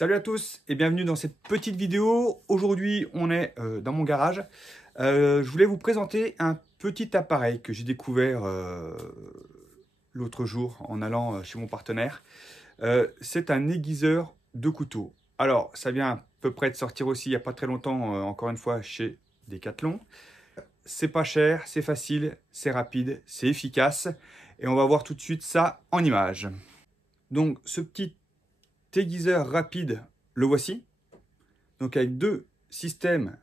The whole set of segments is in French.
Salut à tous et bienvenue dans cette petite vidéo. Aujourd'hui, on est dans mon garage. Je voulais vous présenter un petit appareil que j'ai découvert l'autre jour en allant chez mon partenaire. C'est un aiguiseur de couteau. Alors, ça vient à peu près de sortir aussi il n'y a pas très longtemps, encore une fois, chez Decathlon. C'est pas cher, c'est facile, c'est rapide, c'est efficace. Et on va voir tout de suite ça en images. Donc, ce petit aiguiseur rapide, le voici. Donc avec deux systèmes,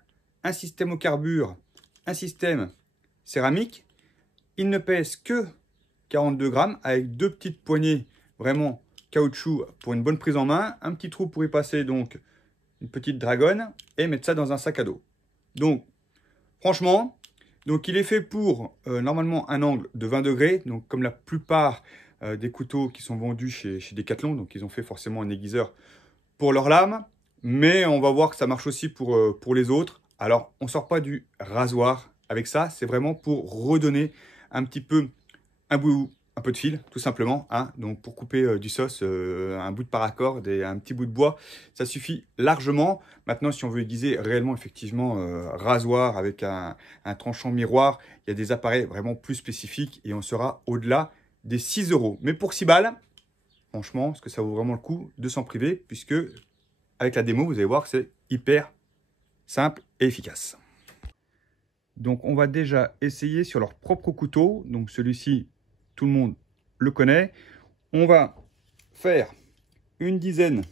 un système au carbure, un système céramique. Il ne pèse que 42 grammes avec deux petites poignées vraiment caoutchouc pour une bonne prise en main. Un petit trou pour y passer donc une petite dragonne et mettre ça dans un sac à dos. Donc franchement, donc il est fait pour normalement un angle de 20 degrés. Donc comme la plupart des couteaux qui sont vendus chez Decathlon. Donc ils ont fait forcément un aiguiseur pour leur lame. Mais on va voir que ça marche aussi pour les autres. Alors, on ne sort pas du rasoir avec ça. C'est vraiment pour redonner un petit peu un peu de fil, tout simplement. Hein. Donc, pour couper du sauce, un bout de paracorde et un petit bout de bois, ça suffit largement. Maintenant, si on veut aiguiser réellement, effectivement, rasoir avec un tranchant miroir, il y a des appareils vraiment plus spécifiques et on sera au-delà des 6 €. Mais pour 6 balles, franchement, est-ce que ça vaut vraiment le coup de s'en priver puisque avec la démo, vous allez voir que c'est hyper simple et efficace. Donc, on va déjà essayer sur leur propre couteau. Donc, celui-ci, tout le monde le connaît. On va faire une dizaine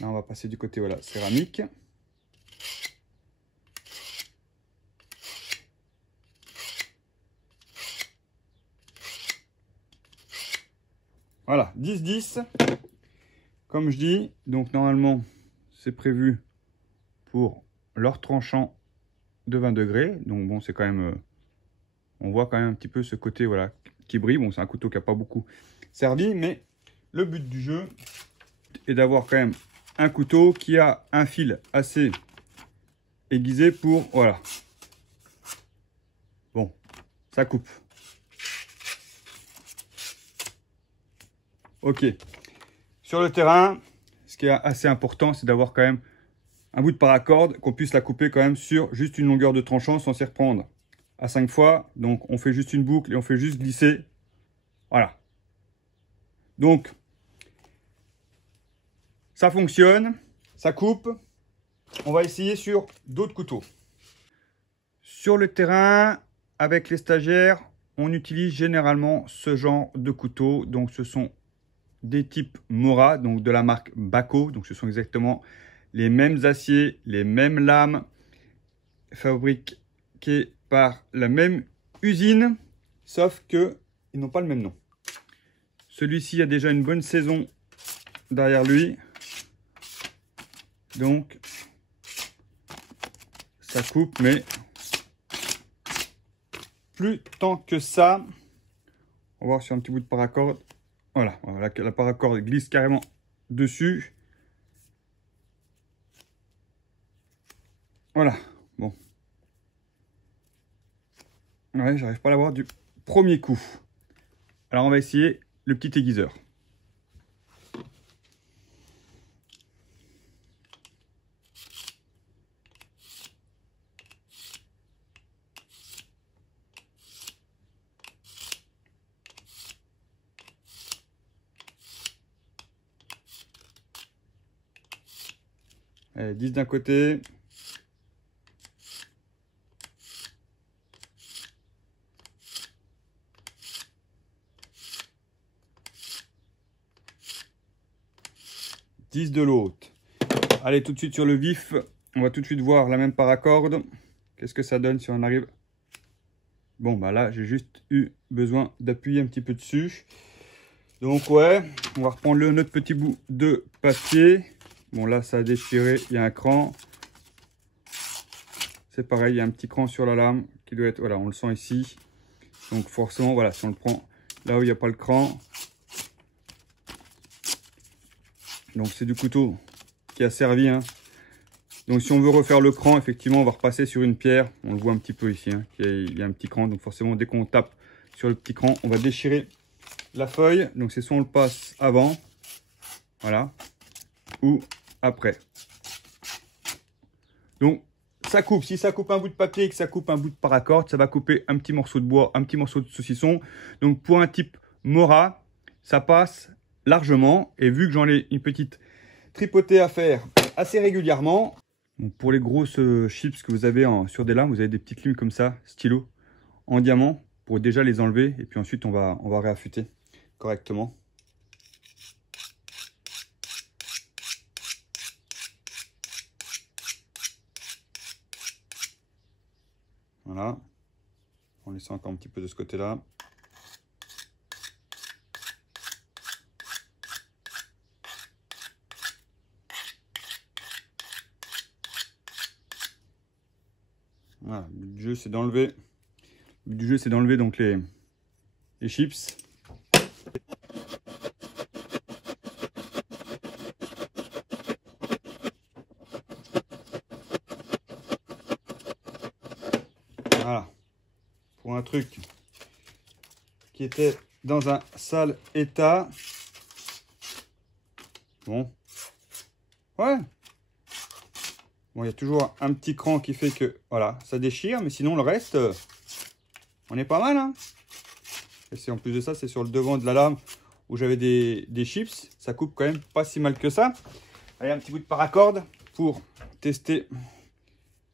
Là, on va passer du côté voilà, céramique. Voilà, 10-10. Comme je dis, donc normalement, c'est prévu pour leur tranchant de 20 degrés. Donc bon, c'est quand même... on voit quand même un petit peu ce côté voilà, qui brille. Bon, c'est un couteau qui n'a pas beaucoup servi, mais le but du jeu est d'avoir quand même un couteau qui a un fil assez aiguisé pour... Voilà. Bon, ça coupe. Ok. Sur le terrain, ce qui est assez important, c'est d'avoir quand même un bout de paracorde, qu'on puisse la couper quand même sur juste une longueur de tranchant sans s'y reprendre à 5 fois. Donc, on fait juste une boucle et on fait juste glisser. Voilà. Donc, ça fonctionne, ça coupe. On va essayer sur d'autres couteaux. Sur le terrain, avec les stagiaires, on utilise généralement ce genre de couteau. Donc, ce sont des types Mora, donc de la marque Bahco. Donc, ce sont exactement les mêmes aciers, les mêmes lames, fabriqués par la même usine, sauf que ils n'ont pas le même nom. Celui-ci a déjà une bonne saison derrière lui. Donc, ça coupe, mais plus tant que ça. On va voir sur un petit bout de paracorde. Voilà, la paracorde glisse carrément dessus. Voilà, bon. Ouais, j'arrive pas à l'avoir du premier coup. Alors, on va essayer le petit aiguiseur. Allez, 10 d'un côté. De l'autre. Allez, tout de suite sur le vif. On va tout de suite voir la même paracorde. Qu'est-ce que ça donne si on arrive... Bon, bah là, j'ai juste eu besoin d'appuyer un petit peu dessus. Donc, ouais, on va reprendre notre petit bout de papier. Bon, là, ça a déchiré. Il y a un cran. C'est pareil, il y a un petit cran sur la lame qui doit être... Voilà, on le sent ici. Donc, forcément, voilà, si on le prend là où il n'y a pas le cran, Donc c'est du couteau qui a servi, hein. Donc si on veut refaire le cran, effectivement, on va repasser sur une pierre. On le voit un petit peu ici, hein, il y a un petit cran. Donc forcément, dès qu'on tape sur le petit cran, on va déchirer la feuille. Donc c'est soit on le passe avant, voilà, ou après. Donc ça coupe. Si ça coupe un bout de papier et que ça coupe un bout de paracorde, ça va couper un petit morceau de bois, un petit morceau de saucisson. Donc pour un type Mora, ça passe largement. Et vu que j'en ai une petite tripotée à faire assez régulièrement, donc pour les grosses chips que vous avez sur des lames, vous avez des petites limes comme ça, stylo, en diamant, pour déjà les enlever. Et puis ensuite, on va réaffûter correctement. Voilà. En laissant encore un petit peu de ce côté-là. Voilà, le but du jeu c'est d'enlever. Le but du jeu c'est d'enlever donc les chips. Voilà. Pour un truc qui était dans un sale état. Bon. Ouais. Bon, il y a toujours un petit cran qui fait que, voilà, ça déchire. Mais sinon, le reste, on est pas mal, hein. Et en plus de ça, c'est sur le devant de la lame où j'avais des chips. Ça coupe quand même pas si mal que ça. Allez, un petit bout de paracorde pour tester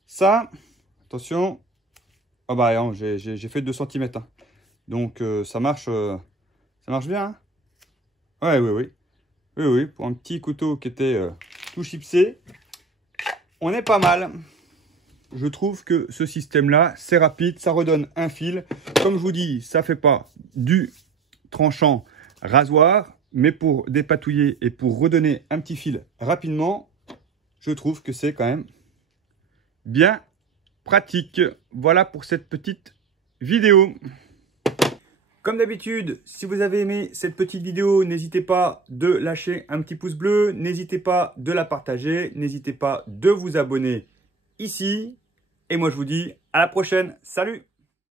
ça. Attention. Ah bah non, j'ai fait 2 cm. Hein. Donc, ça marche bien. Hein. Ouais, oui. Oui, oui, pour un petit couteau qui était tout chipsé, on est pas mal. Je trouve que ce système-là, c'est rapide, ça redonne un fil. Comme je vous dis, ça fait pas du tranchant rasoir, mais pour dépatouiller et pour redonner un petit fil rapidement, je trouve que c'est quand même bien pratique. Voilà pour cette petite vidéo. Comme d'habitude, si vous avez aimé cette petite vidéo, n'hésitez pas de lâcher un petit pouce bleu, n'hésitez pas de la partager, n'hésitez pas de vous abonner ici. Et moi je vous dis à la prochaine, salut!